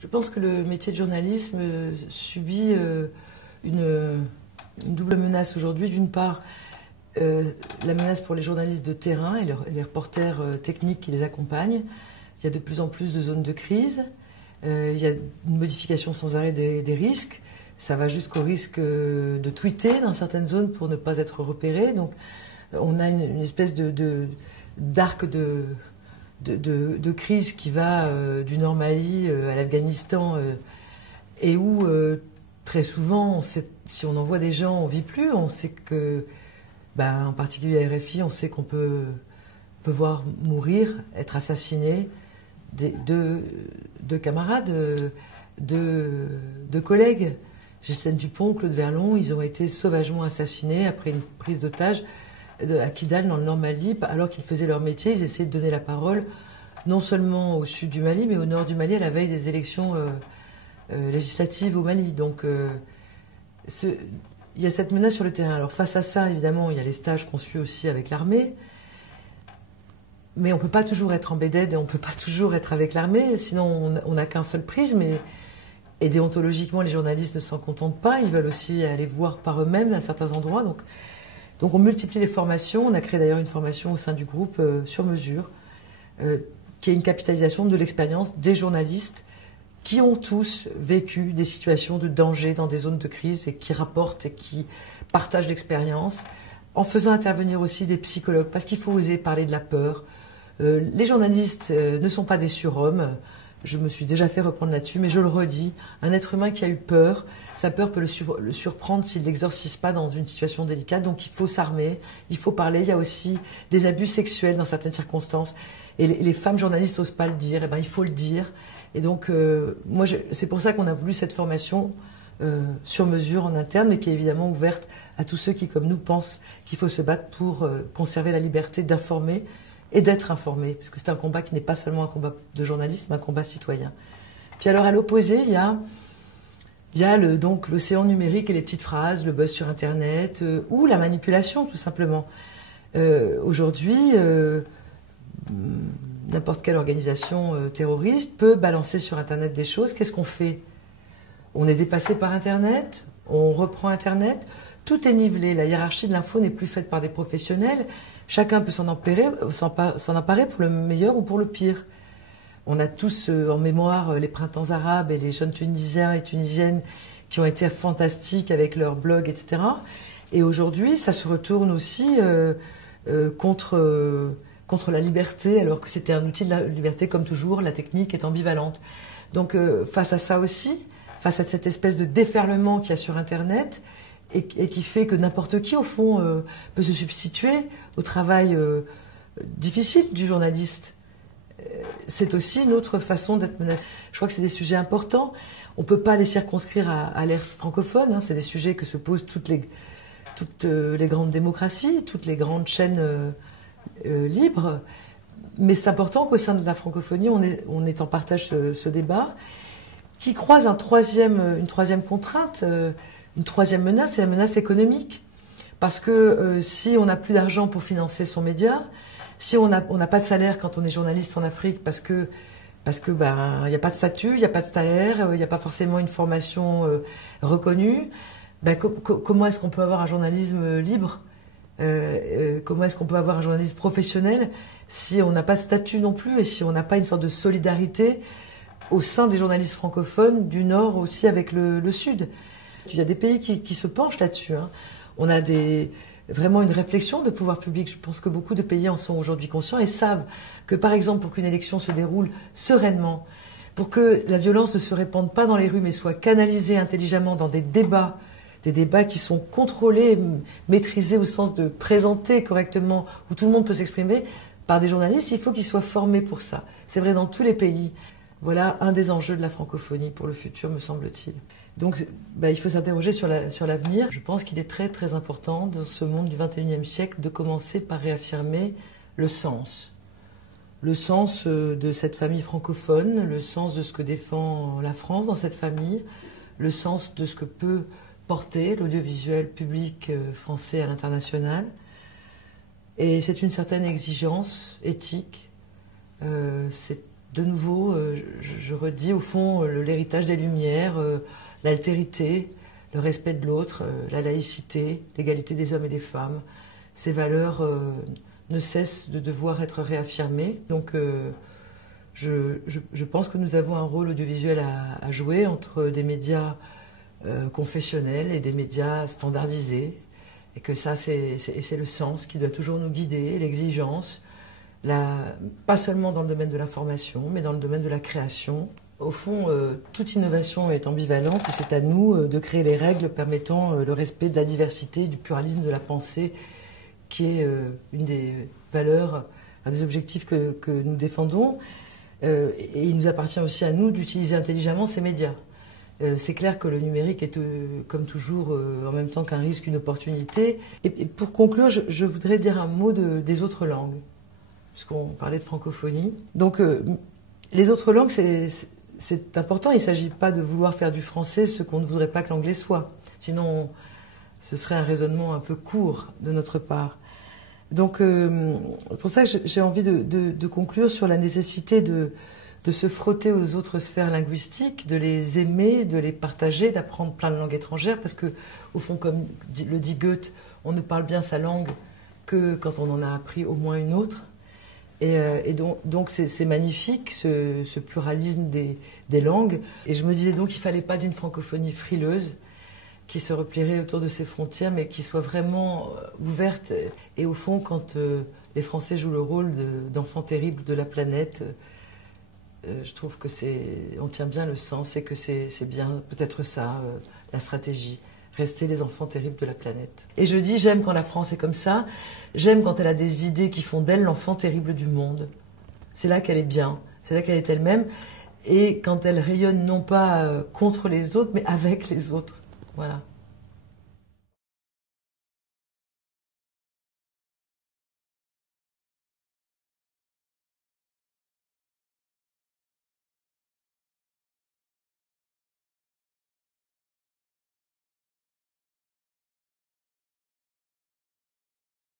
Je pense que le métier de journalisme subit une double menace aujourd'hui. D'une part, la menace pour les journalistes de terrain et les reporters techniques qui les accompagnent. Il y a de plus en plus de zones de crise. Il y a une modification sans arrêt des risques. Ça va jusqu'au risque de tweeter dans certaines zones pour ne pas être repéré. Donc, on a une espèce d'arc de crise qui va du Nord Mali à l'Afghanistan et où très souvent, si on envoie des gens, on ne vit plus. On sait que, en particulier à RFI, on sait qu'on peut voir mourir, être assassiné de camarades, de collègues. Ghislaine Dupont, Claude Verlon, ils ont été sauvagement assassinés après une prise d'otage à Kidal, dans le Nord Mali, alors qu'ils faisaient leur métier. Ils essayaient de donner la parole non seulement au sud du Mali, mais au nord du Mali, à la veille des élections législatives au Mali. Donc, il y a cette menace sur le terrain. Alors, face à ça, évidemment, il y a les stages qu'on suit aussi avec l'armée. Mais on ne peut pas toujours être en BDED et on ne peut pas toujours être avec l'armée, sinon on n'a qu'un seul prisme. Et déontologiquement, les journalistes ne s'en contentent pas. Ils veulent aussi aller voir par eux-mêmes à certains endroits. Donc on multiplie les formations. On a créé d'ailleurs une formation au sein du groupe sur mesure, qui est une capitalisation de l'expérience des journalistes qui ont tous vécu des situations de danger dans des zones de crise et qui rapportent et qui partagent l'expérience, en faisant intervenir aussi des psychologues, parce qu'il faut oser parler de la peur. Les journalistes ne sont pas des surhommes. Je me suis déjà fait reprendre là-dessus, mais je le redis, un être humain qui a eu peur, sa peur peut le surprendre s'il ne l'exorcise pas dans une situation délicate. Donc il faut s'armer, il faut parler. Il y a aussi des abus sexuels dans certaines circonstances. Et les femmes journalistes n'osent pas le dire, il faut le dire. Et donc, c'est pour ça qu'on a voulu cette formation sur mesure en interne, mais qui est évidemment ouverte à tous ceux qui, comme nous, pensent qu'il faut se battre pour conserver la liberté d'informer et d'être informé, parce que c'est un combat qui n'est pas seulement un combat de journalisme, mais un combat citoyen. Puis alors, à l'opposé, il y a donc l'océan numérique et les petites phrases, le buzz sur Internet, ou la manipulation, tout simplement. Aujourd'hui, n'importe quelle organisation terroriste peut balancer sur Internet des choses. Qu'est-ce qu'on fait? On est dépassé par Internet, on reprend Internet, tout est nivelé. La hiérarchie de l'info n'est plus faite par des professionnels. Chacun peut s'en emparer pour le meilleur ou pour le pire. On a tous en mémoire les printemps arabes et les jeunes Tunisiens et Tunisiennes qui ont été fantastiques avec leurs blogs, etc. Et aujourd'hui, ça se retourne aussi contre la liberté, alors que c'était un outil de la liberté, comme toujours, la technique est ambivalente. Donc face à ça aussi, face à cette espèce de déferlement qu'il y a sur Internet, et qui fait que n'importe qui, au fond, peut se substituer au travail difficile du journaliste. C'est aussi une autre façon d'être menacé. Je crois que c'est des sujets importants. On ne peut pas les circonscrire à l'ère francophone. Hein. C'est des sujets que se posent toutes les grandes démocraties, toutes les grandes chaînes libres. Mais c'est important qu'au sein de la francophonie, on est en partage ce débat, qui croise une troisième contrainte, une troisième menace, c'est la menace économique. Parce que si on n'a plus d'argent pour financer son média, si on n'a pas de salaire quand on est journaliste en Afrique, parce que il n'y a pas de statut, il n'y a pas de salaire, il n'y a pas forcément une formation reconnue, comment est-ce qu'on peut avoir un journalisme libre? Comment est-ce qu'on peut avoir un journalisme professionnel si on n'a pas de statut non plus et si on n'a pas une sorte de solidarité au sein des journalistes francophones du Nord aussi avec le Sud? Il y a des pays qui se penchent là-dessus. Hein. On a vraiment une réflexion de pouvoir public. Je pense que beaucoup de pays en sont aujourd'hui conscients et savent que, par exemple, pour qu'une élection se déroule sereinement, pour que la violence ne se répande pas dans les rues mais soit canalisée intelligemment dans des débats qui sont contrôlés, maîtrisés au sens de présenter correctement, où tout le monde peut s'exprimer, par des journalistes, il faut qu'ils soient formés pour ça. C'est vrai dans tous les pays. Voilà un des enjeux de la francophonie pour le futur, me semble-t-il. Donc, il faut s'interroger sur l'avenir. Je pense qu'il est très, très important, dans ce monde du XXIe siècle, de commencer par réaffirmer le sens. Le sens de cette famille francophone, le sens de ce que défend la France dans cette famille, le sens de ce que peut porter l'audiovisuel public français à l'international. Et c'est une certaine exigence éthique. C'est de nouveau, je redis au fond l'héritage des Lumières, l'altérité, le respect de l'autre, la laïcité, l'égalité des hommes et des femmes. Ces valeurs ne cessent de devoir être réaffirmées. Donc je pense que nous avons un rôle audiovisuel à jouer entre des médias confessionnels et des médias standardisés. Et que ça, c'est le sens qui doit toujours nous guider, l'exigence, pas seulement dans le domaine de l'information, mais dans le domaine de la création. Au fond, toute innovation est ambivalente et c'est à nous de créer les règles permettant le respect de la diversité, du pluralisme de la pensée, qui est une des valeurs, un des objectifs que nous défendons. Et il nous appartient aussi à nous d'utiliser intelligemment ces médias. C'est clair que le numérique est, comme toujours, en même temps qu'un risque, une opportunité. Et pour conclure, je voudrais dire un mot des autres langues, puisqu'on parlait de francophonie. Donc, les autres langues, c'est important. Il ne s'agit pas de vouloir faire du français ce qu'on ne voudrait pas que l'anglais soit. Sinon, ce serait un raisonnement un peu court de notre part. Donc, pour ça, j'ai envie de conclure sur la nécessité de se frotter aux autres sphères linguistiques, de les aimer, de les partager, d'apprendre plein de langues étrangères, parce que, au fond, comme le dit Goethe, on ne parle bien sa langue que quand on en a appris au moins une autre. Et donc c'est magnifique, ce pluralisme des langues. Et je me disais donc qu'il ne fallait pas d'une francophonie frileuse, qui se replierait autour de ses frontières, mais qui soit vraiment ouverte. Et au fond, quand les Français jouent le rôle d'enfants terribles de la planète, je trouve que on tient bien le sens et que c'est bien peut-être ça, la stratégie. Rester les enfants terribles de la planète. Et je dis, j'aime quand la France est comme ça, j'aime quand elle a des idées qui font d'elle l'enfant terrible du monde. C'est là qu'elle est bien, c'est là qu'elle est elle-même, et quand elle rayonne non pas contre les autres, mais avec les autres. Voilà.